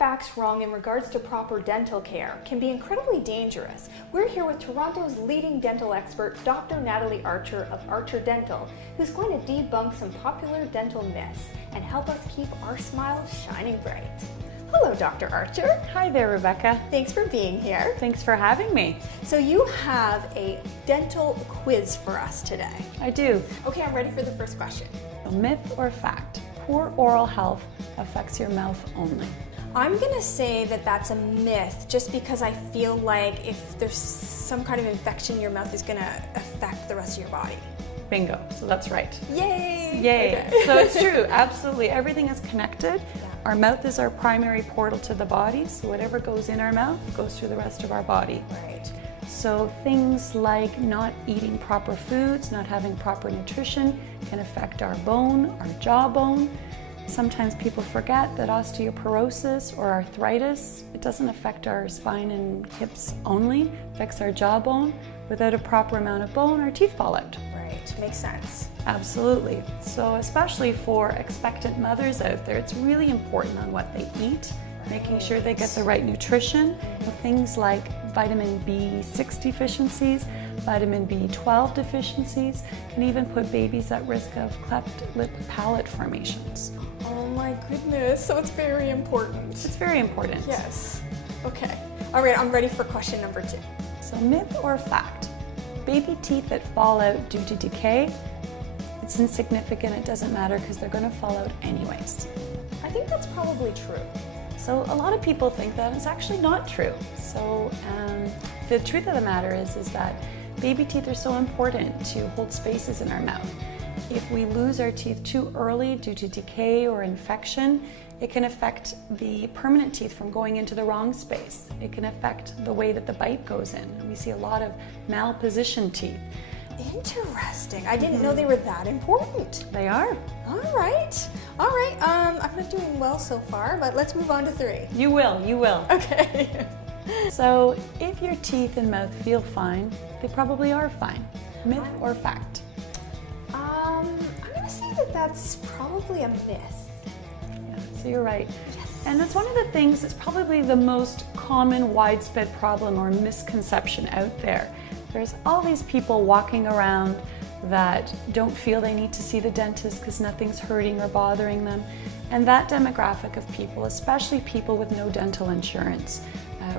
facts wrong in regards to proper dental care can be incredibly dangerous. We're here with Toronto's leading dental expert, Dr. Natalie Archer of Archer Dental, who's going to debunk some popular dental myths and help us keep our smiles shining bright. Hello, Dr. Archer. Hi there, Rebecca. Thanks for being here. Thanks for having me. So you have a dental quiz for us today. I do. Okay, I'm ready for the first question. So, myth or fact? Poor oral health affects your mouth only. I'm gonna say that that's a myth just because I feel like if there's some kind of infection in your mouth, it's gonna affect the rest of your body. Bingo. So that's right. Yay! Yay. Okay. So it's true. Absolutely. Everything is connected. Yeah. Our mouth is our primary portal to the body. So whatever goes in our mouth goes through the rest of our body. Right. So things like not eating proper foods, not having proper nutrition can affect our bone, our jawbone. Sometimes people forget that osteoporosis or arthritis, it doesn't affect our spine and hips only, it affects our jawbone. Without a proper amount of bone, our teeth fall out. Right, makes sense. Absolutely. So especially for expectant mothers out there, it's really important on what they eat, making sure they get the right nutrition with things like vitamin B6 deficiencies, vitamin B12 deficiencies, can even put babies at risk of cleft lip palate formations. Oh my goodness, so it's very important. It's very important. Yes. Okay. All right, I'm ready for question number 2. So myth or fact? Baby teeth that fall out due to decay, it's insignificant, it doesn't matter because they're going to fall out anyways. I think that's probably true. So a lot of people think that it's actually not true. So the truth of the matter is that baby teeth are so important to hold spaces in our mouth. If we lose our teeth too early due to decay or infection, it can affect the permanent teeth from going into the wrong space. It can affect the way that the bite goes in. We see a lot of malpositioned teeth. Interesting. I didn't know they were that important. They are. All right. All right. I'm not doing well so far, but let's move on to 3. You will, you will. Okay. So if your teeth and mouth feel fine, they probably are fine. Myth or fact? I'm going to say that that's probably a myth. Yeah, so you're right. Yes. And that's one of the things that's probably the most common widespread problem or misconception out there. There's all these people walking around that don't feel they need to see the dentist because nothing's hurting or bothering them. And that demographic of people, especially people with no dental insurance,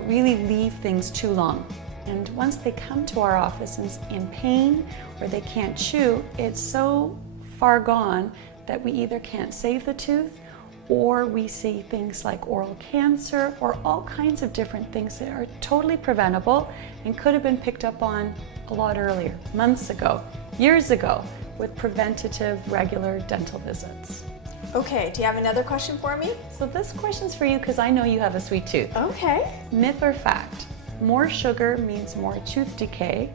really leave things too long. And once they come to our office in pain or they can't chew, it's so far gone that we either can't save the tooth or we see things like oral cancer or all kinds of different things that are totally preventable and could have been picked up on a lot earlier, months ago, years ago, with preventative regular dental visits. Okay, do you have another question for me? So this question's for you because I know you have a sweet tooth. Okay. Myth or fact? More sugar means more tooth decay,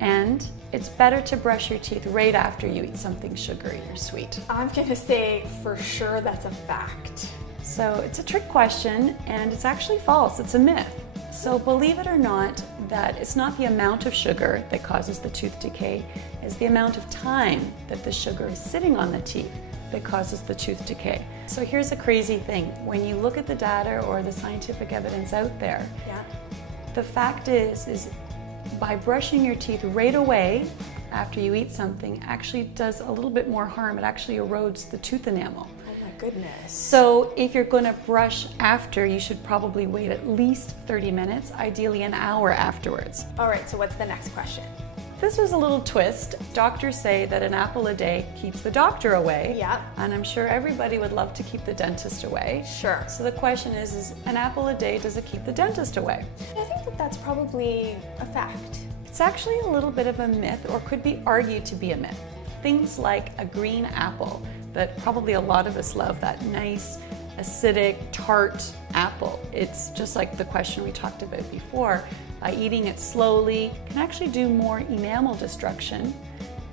and it's better to brush your teeth right after you eat something sugary or sweet. I'm gonna say for sure that's a fact. So it's a trick question, and it's actually false. It's a myth. So believe it or not, that it's not the amount of sugar that causes the tooth decay, it's the amount of time that the sugar is sitting on the teeth that causes the tooth decay. So here's a crazy thing. When you look at the data or the scientific evidence out there, Yeah. the fact is by brushing your teeth right away after you eat something actually does a little bit more harm. It actually erodes the tooth enamel. Oh my goodness. So if you're going to brush after, you should probably wait at least 30 minutes, ideally an hour afterwards. All right, so what's the next question? This was a little twist. Doctors say that an apple a day keeps the doctor away. Yeah. And I'm sure everybody would love to keep the dentist away. Sure. So the question is an apple a day, does it keep the dentist away? I think that that's probably a fact. It's actually a little bit of a myth, or could be argued to be a myth. Things like a green apple that probably a lot of us love, that nice, acidic, tart apple. It's just like the question we talked about before. Eating it slowly can actually do more enamel destruction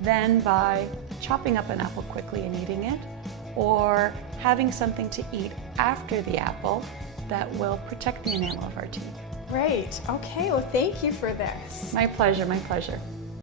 than by chopping up an apple quickly and eating it, or having something to eat after the apple that will protect the enamel of our teeth. Great. Okay, well, thank you for this. My pleasure, my pleasure.